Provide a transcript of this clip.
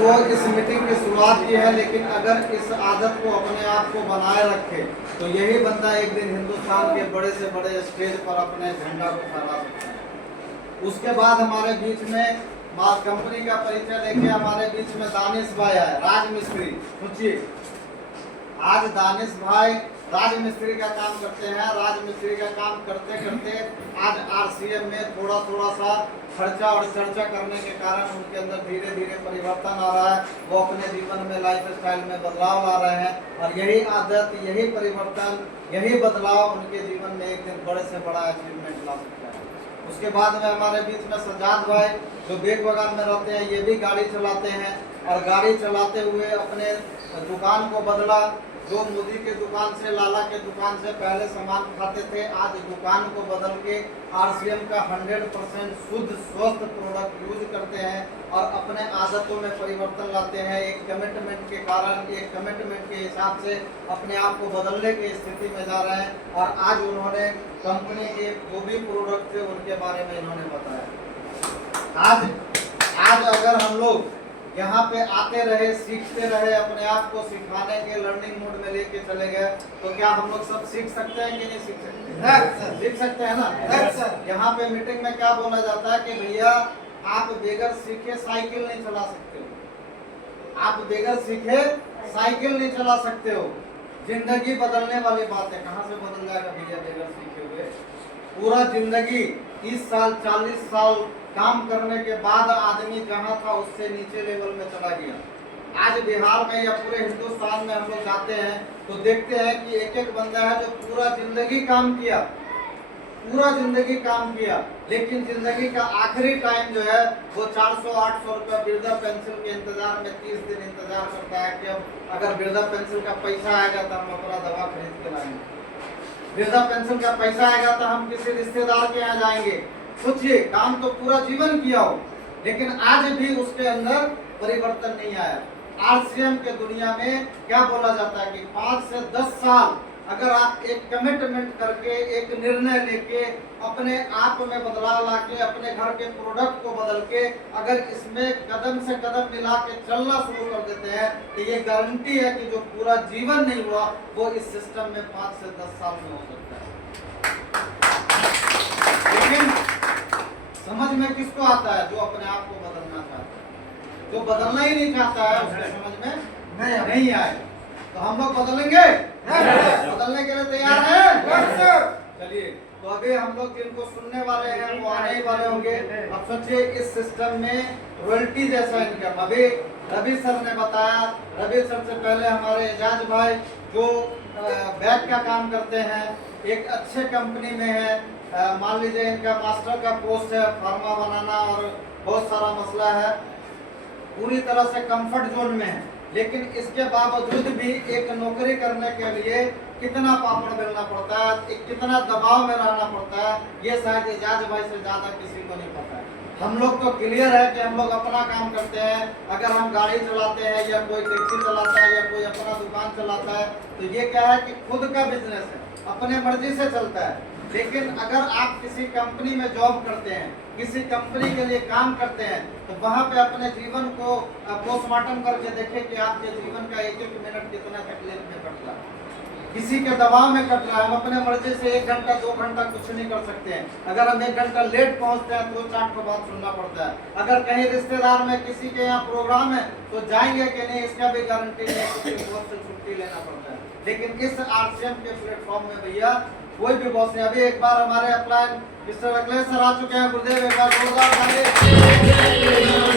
वो इस मीटिंग की शुरुआत की है, लेकिन अगर इस आदत को अपने आप को बनाए रखे तो यही बंदा एक दिन हिंदुस्तान के बड़े से बड़े स्टेज पर अपने झंडा को फहरा सकता है। उसके बाद हमारे बीच में कंपनी का परिचय लेके हमारे बीच में दानिश भाई है, राज मिस्त्री। सोचिए, आज दानिश भाई राज मिस्त्री का काम करते हैं। राज मिस्त्री का काम करते करते आज आरसीएम में थोड़ा सा खर्चा और चर्चा करने के कारण उनके अंदर धीरे धीरे परिवर्तन आ रहा है। वो अपने जीवन में लाइफ स्टाइल में बदलाव ला रहे हैं और यही आदत, यही परिवर्तन, यही बदलाव उनके जीवन में एक दिन बड़े से बड़ा अचीवमेंट ला सकता है। उसके बाद में हमारे बीच में सज्जाद भाई जो बेग बगान में रहते हैं, ये भी गाड़ी चलाते हैं और गाड़ी चलाते हुए अपने दुकान को बदला। जो मोदी के दुकान से, लाला के दुकान से पहले सामान खाते थे, आज दुकान को बदल के आरसीएम का 100% शुद्ध स्वस्थ प्रोडक्ट यूज करते हैं और अपने आदतों में परिवर्तन लाते हैं। एक कमिटमेंट के कारण, एक कमिटमेंट के हिसाब से अपने आप को बदलने की स्थिति में जा रहे हैं और आज उन्होंने कंपनी के जो भी प्रोडक्ट थे उनके बारे में इन्होंने बताया। आज अगर हम लोग यहाँ पे आते रहे, सीखते रहे, अपने आप को सिखाने के लर्निंग मोड में लेके चले गए तो क्या हम लोग सब सीख सकते हैं कि नहीं सीख सकते? सीख सकते हैं ना। यहाँ पे मीटिंग में क्या बोला जाता है कि भैया आप बगैर सीखे साइकिल नहीं चला सकते हो। आप बगैर सीखे साइकिल नहीं चला सकते हो। जिंदगी बदलने वाली बात है। कहाँ से बदल जाएगा भैया बगैर सीखे हुए? पूरा जिंदगी 30 साल 40 साल काम करने के बाद आदमी जहाँ था उससे नीचे लेवल में चला गया। आज बिहार में या पूरे हिंदुस्तान में हम लोग जाते हैं तो देखते हैं कि एक एक बंदा है जो पूरा जिंदगी काम किया, लेकिन जिंदगी का आखिरी टाइम जो है वो 400-800 रुपया वृद्धा पेंशन के इंतजार में 30 दिन इंतजार करता है कि अब अगर वृद्धा पेंशन का पैसा आएगा तो हम अपना दवा खरीद के लाएंगे। वृद्धा पेंशन का पैसा आएगा तो हम किसी रिश्तेदार के यहाँ जाएंगे। सोचिए, काम तो पूरा जीवन किया हो लेकिन आज भी उसके अंदर परिवर्तन नहीं आया। आरसीएम के दुनिया में क्या बोला जाता है कि 5 से 10 साल अगर आप एक कमिटमेंट करके, एक निर्णय लेके, अपने आप में बदलाव लाके, अपने घर के प्रोडक्ट को बदल के अगर इसमें कदम से कदम मिला के चलना शुरू कर देते हैं तो ये गारंटी है कि जो पूरा जीवन नहीं हुआ वो इस सिस्टम में 5 से 10 साल में हो सकता है। लेकिन समझ में किसको आता है? जो अपने आप को बदलना चाहता है। जो बदलना ही नहीं चाहता है उसके समझ में नहीं आए। तो हम लोग बदलेंगे, बदलने के लिए तैयार हैं? चलिए, तो अभी हम लोग जिनको सुनने वाले हैं वो आने ही वाले होंगे। अब सोचिए, इस सिस्टम में रॉयल्टी जैसा इनकम अभी रवि सर ने बताया। रवि सर से पहले हमारे एजाज भाई जो बैग का काम करते हैं, एक अच्छे कंपनी में है। मान लीजिए इनका मास्टर का पोस्ट है, फार्मा बनाना और बहुत सारा मसला है, पूरी तरह से कंफर्ट जोन में है। लेकिन इसके बावजूद भी एक नौकरी करने के लिए कितना पापड़ बेलना पड़ता है, कितना दबाव में रहना पड़ता है, ये शायद एजाज भाई से ज्यादा किसी को नहीं पता है। हम लोग तो क्लियर है कि हम लोग अपना काम करते हैं। अगर हम गाड़ी चलाते हैं या कोई टैक्सी चलाता है या कोई अपना दुकान चलाता है तो ये क्या है कि खुद का बिजनेस है, अपने मर्जी से चलता है। लेकिन अगर आप किसी कंपनी में जॉब करते हैं, किसी कंपनी के लिए काम करते हैं तो वहाँ पे अपने जीवन को पोस्टमार्टम करके देखें कि आपके जीवन का एक एक मिनट कितना तकलीफ में कट रहा है, किसी के दबाव में कट रहा है। हम अपने मर्जी से 1 घंटा 2 घंटा कुछ नहीं कर सकते हैं। अगर हम 1 घंटा लेट पहुँचते हैं तो 4 ठो बात सुनना पड़ता है। अगर कहीं रिश्तेदार में किसी के यहाँ प्रोग्राम है तो जाएंगे कि नहीं इसका भी गारंटी नहीं, किसी बॉस से छुट्टी लेना पड़ता है। लेकिन इस आरसीएम के प्लेटफॉर्म में भैया कोई भी बॉस नहीं। अभी एक बार हमारे अपलाइन मिस्टर अखिलेश सर आ चुके हैं। गुरुदेव, एक बार जोरदार ताली।